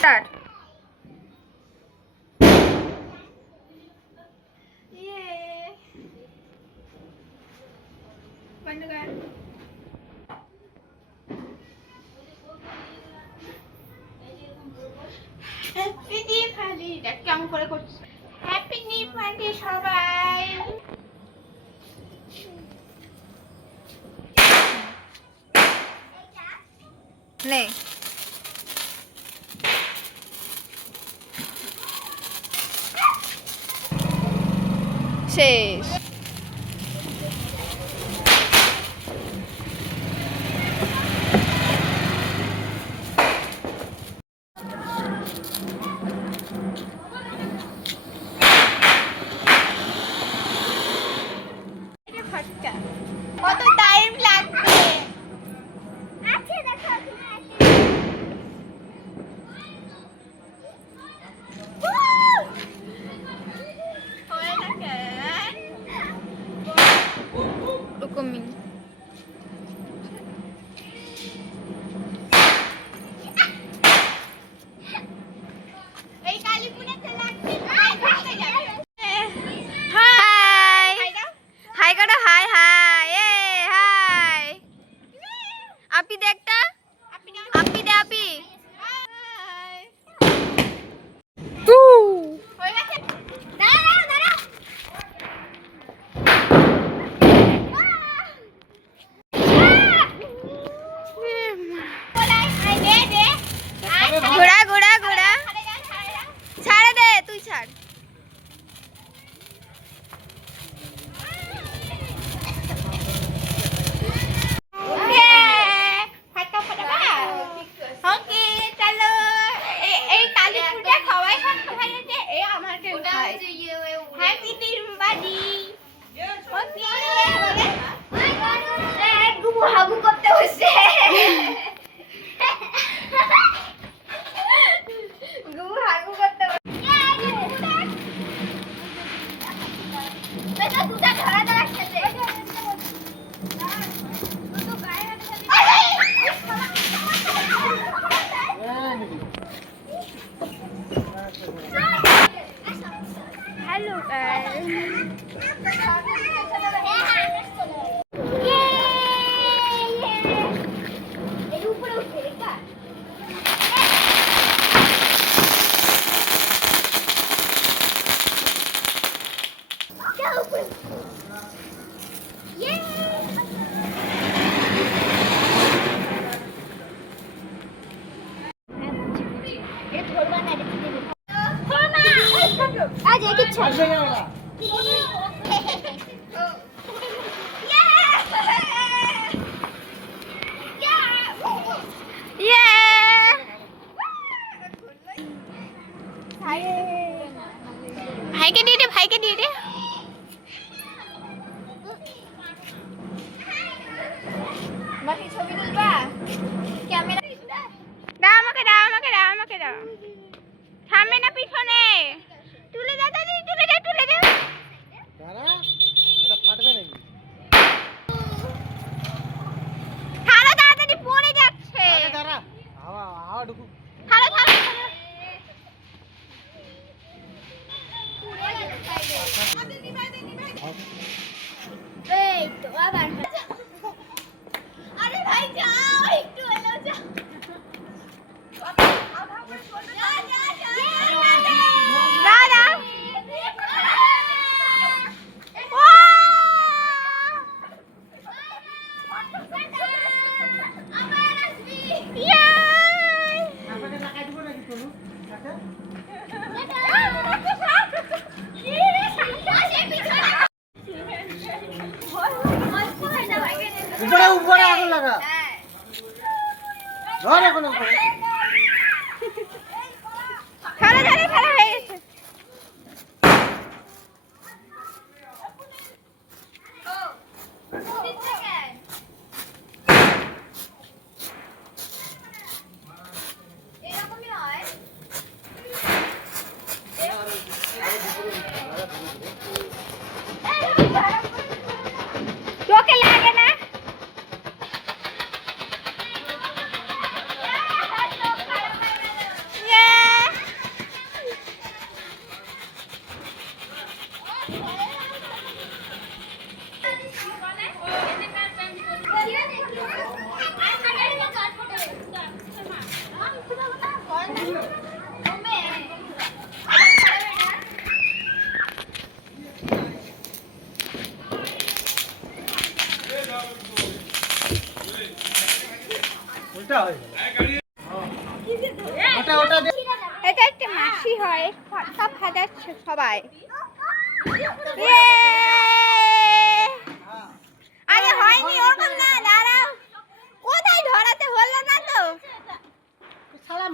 Start. Happy Deepavali কেমন করে করছিস? হ্যাপি দীপাবলি সবাই। নে শেষ। কত টাইম লাগবে? আছে দেখো रुको मिनट। এই কালীপুরাতে লাগবে ভাই ঘুরতে যাবে। हाय हाय करो हाय हाय ए हाय আপি দে একটা আপি দে আপি টু হয়ে গেছে। দাঁড়াও দাঁড়াও বলাই আই দে দে ঘোড়া ঘোড়া ঘোড়া ছাড়ে দে তুই ছাড়। ওকে চলো এই কালীপুরটা খাওয়াই খাইতে এই আমাকে খাই হ্যাপি দীপাবলি ওকে বলে গুবু হাগু করতে হচ্ছে গুবু হাগু করতে বেটা দুটা ধরা ধরা খেতে हेलो आज एक इच्छा ये भाई के दे भाई के दे বাকি ছবি তুলবা ক্যামেরা দাও আমাকে দাও আমাকে দাও আমাকে দাও সামনে না পিছনে তুলে দাও দাদি তুলে দাও দাঁড়া এটা ফাটবে নাকি? ছাড়ো তাড়াতাড়ি পড়ে যাচ্ছে আরে দাঁড়া হাওয়া হাওয়া ঢুকু। ছাড়ো ছাড়ো এই তো আবার আরে ভাই যাও একটু হলো যাও দাদা আপনাকে লাগাই দিব নাকি তনু? কাছে? উপরে উপরে আগুন লাগা। ধর এখন উপরে। ছাড়ো ছাড়ো ছাড়ো হয়ে গেছে এরকমই হয় চোখে লাগে না Yeah! উল্টা হয়ে গেল ওটা ওটা দে। এটা একটা মাসি হয়, সব সাজাচ্ছে সবাই। ইয়ে! আরে হয়নি ওরকম না, দাঁড়াও। কোথায় ধরাতে হলো না তো। শালা